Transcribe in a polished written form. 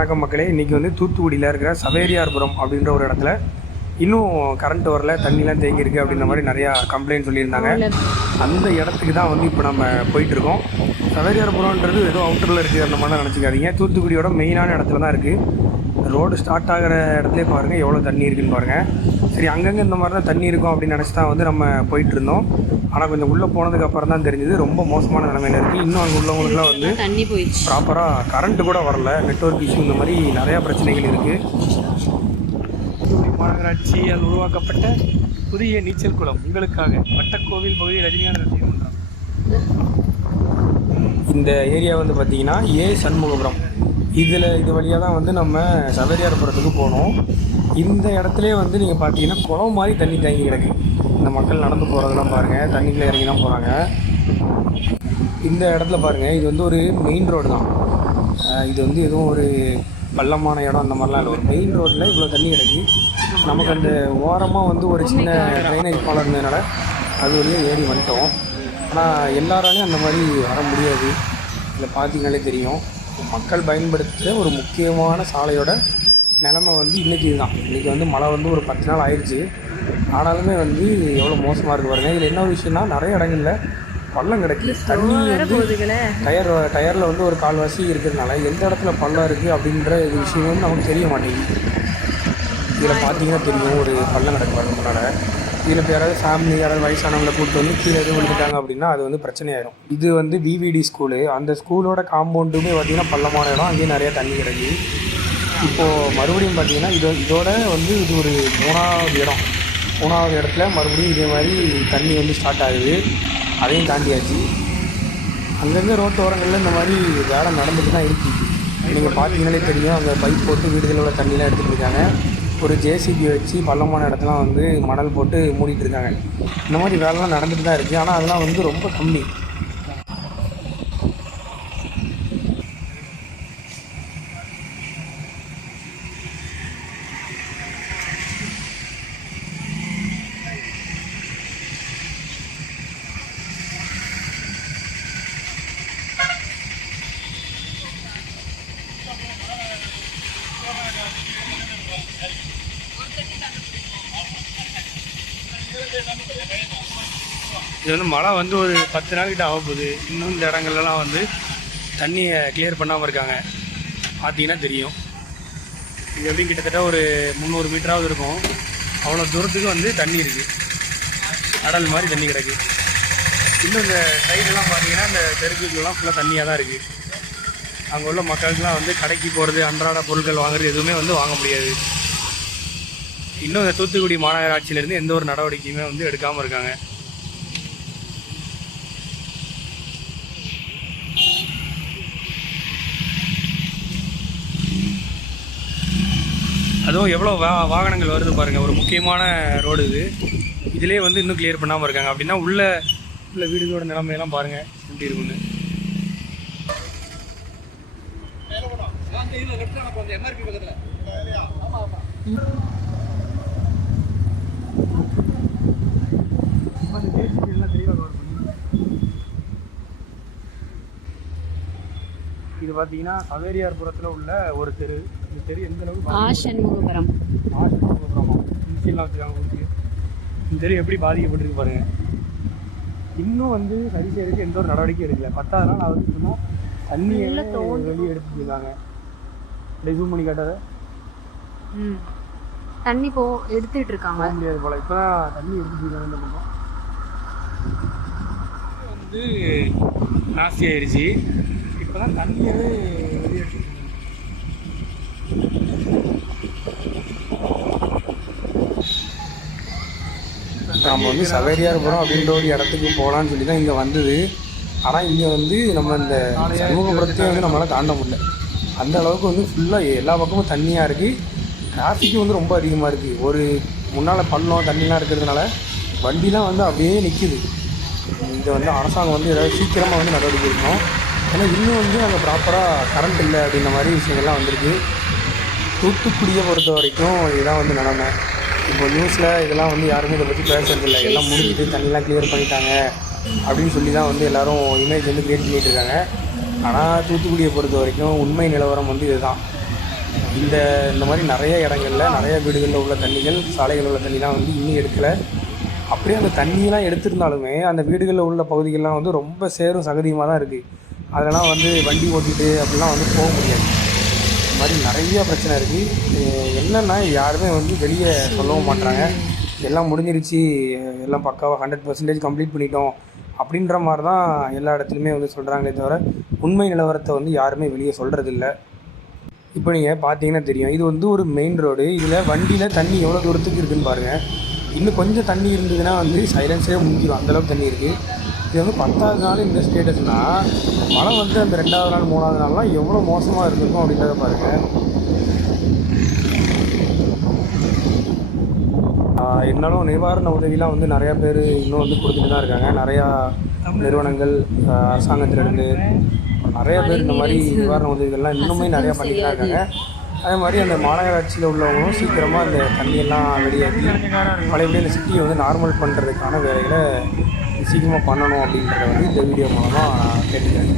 வணக்கம் மக்களே. இன்றைக்கி வந்து தூத்துக்குடியில் இருக்கிற சவேரியார்புரம் அப்படின்ற ஒரு இடத்துல இன்னும் கரண்ட் வரல, தண்ணிலாம் தேங்கியிருக்கு அப்படின்ற மாதிரி நிறையா கம்ப்ளைண்ட் சொல்லியிருந்தாங்க. அந்த இடத்துக்கு தான் வந்து இப்போ நம்ம போயிட்டுருக்கோம். சவேரியார்புரம்ன்றது ஏதோ அவுட்டரில் இருக்குது அந்த மாதிரி தான் நினச்சிக்காதீங்க. தூத்துக்குடியோட மெயினான இடத்துல தான் இருக்குது. ரோடு ஸ்டார்ட் ஆகிற இடத்துல பாருங்கள் எவ்வளோ தண்ணி இருக்குதுன்னு பாருங்கள். சரி, அங்கங்கே இந்த மாதிரி தான் தண்ணி இருக்கும் அப்படின்னு நினச்சி தான் வந்து நம்ம போயிட்டுருந்தோம். ஆனால் கொஞ்சம் உள்ளே போனதுக்கு அப்புறம் தான் தெரிஞ்சுது ரொம்ப மோசமான நிலைமையில் இருக்குது. இன்னும் அங்கே உள்ளவங்களுக்குலாம் வந்து தண்ணி போயிடுச்சு, ப்ராப்பராக கரண்ட்டு கூட வரல, நெட்வொர்க் இஷ்யூ, இந்த மாதிரி நிறையா பிரச்சனைகள் இருக்குது. தூத்துக்குடி மாநகராட்சியால் உருவாக்கப்பட்ட புதிய நீச்சல் குளம் உங்களுக்காக வட்டக்கோவில் பகுதி ரஜினிகாந்த் ரசிகர் மன்றம். இந்த ஏரியா வந்து பார்த்திங்கன்னா சண்முகபுரம். இது வழியாக தான் வந்து நம்ம சவேரியார்புரத்துக்கு போனோம். இந்த இடத்துலே வந்து நீங்கள் பார்த்தீங்கன்னா குளம் மாதிரி தண்ணி தேங்கி கிடக்கு. இந்த மக்கள் நடந்து போகிறதெல்லாம் பாருங்கள், தண்ணிக்குள்ளே இறங்கி தான் போகிறாங்க. இந்த இடத்துல பாருங்கள், இது வந்து ஒரு மெயின் ரோடு தான். இது வந்து எதுவும் ஒரு பள்ளமான இடம் அந்த மாதிரிலாம் இல்லை. ஒரு மெயின் ரோட்டில் இவ்வளோ தண்ணி கிடக்கு. நமக்கு அந்த ஓரமாக வந்து ஒரு சின்ன ட்ரைனேஜ் பாலம் இருந்ததுனால அது வழியாக ஏறி வந்துட்டோம். ஆனால் எல்லாராலையும் அந்த மாதிரி வர முடியாது. இதில் பார்த்தீங்கன்னாலே தெரியும், மக்கள் பயன்படுத்துகிற ஒரு முக்கியமான சாலையோட நிலமை வந்து இன்றைக்கி இதுதான். இன்றைக்கி வந்து மழை வந்து ஒரு 10 நாள் ஆயிடுச்சு. ஆனாலுமே வந்து எவ்வளோ மோசமாக இருக்குது பாருங்கள். இதில் என்ன ஒரு விஷயம்னா, நிறைய இடங்களில் பள்ளம் கிடக்கு. தண்ணி வந்து டயரில் வந்து ஒரு கால்வாசி இருக்கிறதுனால எந்த இடத்துல பள்ளம் இருக்குது அப்படின்ற விஷயம் வந்து நமக்கு தெரிய மாட்டேங்குது. இதில் பார்த்தீங்கன்னா தெரியும், ஒரு பள்ளம் கிடக்கு பாருங்க முன்னால். இதில் இப்போ யாராவது ஃபேமிலி, யாராவது வயசானவங்களை கூப்பிட்டு வந்து கீழே எதுவும் விழுந்துட்டாங்க அப்படின்னா அது வந்து பிரச்சனையாயிடும். இது வந்து விவிடி ஸ்கூலு. அந்த ஸ்கூலோட காம்பவுண்டுமே பார்த்திங்கன்னா பள்ளமான இடம், அங்கேயும் நிறையா தண்ணி கிடக்கு. இப்போது மறுபடியும் பார்த்திங்கன்னா இதோட வந்து இது ஒரு மூணாவது இடத்துல மறுபடியும் இதே மாதிரி தண்ணி வந்து ஸ்டார்ட் ஆகுது. அதையும் தாண்டியாச்சு. அங்கங்கே ரோட்டு ஓரங்களில் இந்த மாதிரி வேலை நடந்துட்டு தான் இருக்குது. நீங்கள் பார்த்தீங்கன்னாலே தெரியும், அங்கே பைப் போட்டு வீடுகளோட தண்ணியெலாம் எடுத்துகிட்டு இருக்காங்க. ஒரு ஜேசிபி வச்சு பள்ளமான இடத்துலாம் வந்து மணல் போட்டு மூடிட்டு இருக்காங்க. இந்த மாதிரி வேலைலாம் நடந்துட்டு தான் இருக்குது. ஆனால் அதெல்லாம் வந்து ரொம்ப கம்மி. இது வந்து மழை வந்து ஒரு 10 நாள்கிட்ட ஆக போகுது. இன்னும் இந்த இடங்கள்லாம் வந்து தண்ணியை கிளியர் பண்ணாமல் இருக்காங்க. பார்த்தீங்கன்னா தெரியும், இது எப்படியும் கிட்டத்தட்ட ஒரு 300 மீட்டராவது இருக்கும். அவ்வளோ தூரத்துக்கு வந்து தண்ணி இருக்குது, கடல் மாதிரி தண்ணி கிடக்கு. இன்னும் இந்த சைடெல்லாம் பார்த்தீங்கன்னா இந்த தெருக்குலாம் ஃபுல்லாக தண்ணியாக தான் இருக்குது. அங்கே உள்ள மக்களுக்கெலாம் வந்து கடைக்கு போகிறது, அன்றாட பொருட்கள் வாங்குறது எதுவுமே வந்து வாங்க முடியாது. இன்னும் இந்த தூத்துக்குடி மாநகராட்சியிலேருந்து எந்த ஒரு நடவடிக்கையுமே வந்து எடுக்காமல் இருக்காங்க. அதுவும் எவ்வளோ வாகனங்கள் வருது பாருங்கள். ஒரு முக்கியமான ரோடு இது. இதிலே வந்து இன்னும் கிளியர் பண்ணாமல் இருக்காங்க. அப்படின்னா உள்ள வீடுகளோட நிலைமையெல்லாம் பாருங்கள் எப்படி இருக்குன்னு. இது பார்த்தீங்கன்னா சவேரியார்புரத்தில் உள்ள ஒரு தெரு. இந்த தெரு எந்த அளவுக்கு சண்முகபுரமா இன்சியெல்லாம் வச்சுருக்காங்க ஊருக்கு. இந்த தெரு எப்படி பாதிக்கப்பட்டிருக்கு பாருங்கள். இன்னும் வந்து சரி செய்யறதுக்கு எந்த ஒரு நடவடிக்கையும் எடுக்கல. 10வது நாள் ஆகுது. சொன்னால் தண்ணியை வெளியே எடுத்துட்டு இருக்காங்க. ஜூம் பண்ணி காட்டாத தண்ணி எடுத்துட்டு இருக்காங்க. முடியாது போல. இப்போ தான் தண்ணி எடுத்துட்டு இருக்காங்க. இந்த பக்கம் வந்து நாஸ்தி ஆயிடுச்சு. இப்போ தான் தண்ணியாகவே வெளியே எடுத்துட்டு நம்ம வந்து சவேரியார்புரம் அப்படின்ற ஒரு இடத்துக்கு போகலான்னு சொல்லி தான் இங்கே வந்தது. ஆனால் இங்கே வந்து நம்ம இந்த சண்முகபுரத்தையும் வந்து நம்மளால் தாண்ட முடியல. அந்த அளவுக்கு வந்து ஃபுல்லாக எல்லா பக்கமும் தண்ணியாக இருக்குது. டிராஃபிக்கும் வந்து ரொம்ப அதிகமாக இருக்குது. ஒரு முன்னால் பள்ளம் தண்ணிலாம் இருக்கிறதுனால வண்டிலாம் வந்து அப்படியே நிற்கிது. இதை வந்து அரசாங்கம் வந்து ஏதாவது சீக்கிரமாக வந்து நடவடிக்கை எடுக்கணும். ஏன்னா இன்னும் வந்து அங்கே ப்ராப்பராக கரண்ட் இல்லை அப்படின்ற மாதிரி விஷயங்கள்லாம் வந்திருக்கு. தூத்துக்குடியை பொறுத்த வரைக்கும் இதுதான் வந்து நிலமை. இப்போ நியூஸில் இதெல்லாம் வந்து யாருமே இதை பற்றி பேசுறதில்லை. எல்லாம் முடிஞ்சிட்டு தண்ணிலாம் கிளியர் பண்ணிட்டாங்க அப்படின்னு சொல்லி தான் வந்து எல்லோரும் இமேஜ் வந்து க்ரியேட் பண்ணிகிட்டு இருக்காங்க. ஆனால் தூத்துக்குடியை பொறுத்த வரைக்கும் உண்மை நிலவரம் வந்து இதுதான். இந்த இந்த மாதிரி நிறைய இடங்கள்ல நிறைய வீடுகளில் உள்ள தண்ணிகள், சாலைகளில் உள்ள தண்ணிலாம் வந்து இன்னும் எடுக்கலை. அப்படியே அந்த தண்ணியெல்லாம் எடுத்திருந்தாலுமே அந்த வீடுகளில் உள்ள பகுதிகள்லாம் வந்து ரொம்ப சேரும் சகதியுமாக தான் இருக்குது. அதெல்லாம் வந்து வண்டி ஓட்டிகிட்டு அப்படிலாம் வந்து போக முடியாது. இந்த மாதிரி நிறைய பிரச்சனை இருக்குது. என்னென்னா யாருமே வந்து வெளியே சொல்லவும் மாட்றாங்க. எல்லாம் முடிஞ்சிருச்சு, எல்லாம் பக்காவாக 100% கம்ப்ளீட் பண்ணிட்டோம் அப்படின்ற மாதிரி தான் எல்லா இடத்துலையுமே வந்து சொல்கிறாங்களே தவிர உண்மை நிலவரத்தை வந்து யாருமே வெளியே சொல்கிறதில்ல. இப்போ நீங்கள் பார்த்தீங்கன்னா தெரியும், இது வந்து ஒரு மெயின் ரோடு. இதில் வண்டியில் தண்ணி எவ்வளோ தூரத்துக்கு இருக்குதுன்னு பாருங்கள். இன்னும் கொஞ்சம் தண்ணி இருந்ததுன்னா வந்து சைலன்ஸே முடிஞ்சிடும், அந்தளவுக்கு தண்ணி இருக்குது. இது வந்து 10வது நாள் இந்த ஸ்டேட்டஸ்னால் மழை வந்து அந்த 2வது நாள் 3வது நாள்லாம் எவ்வளோ மோசமாக இருந்திருக்கும் அப்படின்றத பாருங்கள். இருந்தாலும் நிவாரண உதவிலாம் வந்து நிறையா பேர் இன்னும் வந்து கொடுத்துட்டு தான் இருக்காங்க. நிறையா நிறுவனங்கள், அரசாங்கத்திலேருந்து நிறைய பேர் இந்த மாதிரி நிவாரண உதவிகள்லாம் இன்னுமே நிறையா பண்ணிட்டு தான் இருக்காங்க. அதே மாதிரி அந்த மாநகராட்சியில் உள்ளவங்களும் சீக்கிரமாக அந்த தண்ணியெல்லாம் வெளியேற்றி பழையபடி அந்த சிட்டியை வந்து நார்மல் பண்ணுறதுக்கான வேலைகளை சீக்கிரமாக பண்ணணும் அப்படின்றத வந்து இந்த வீடியோ மூலமாக கேட்டுக்கிறேன்.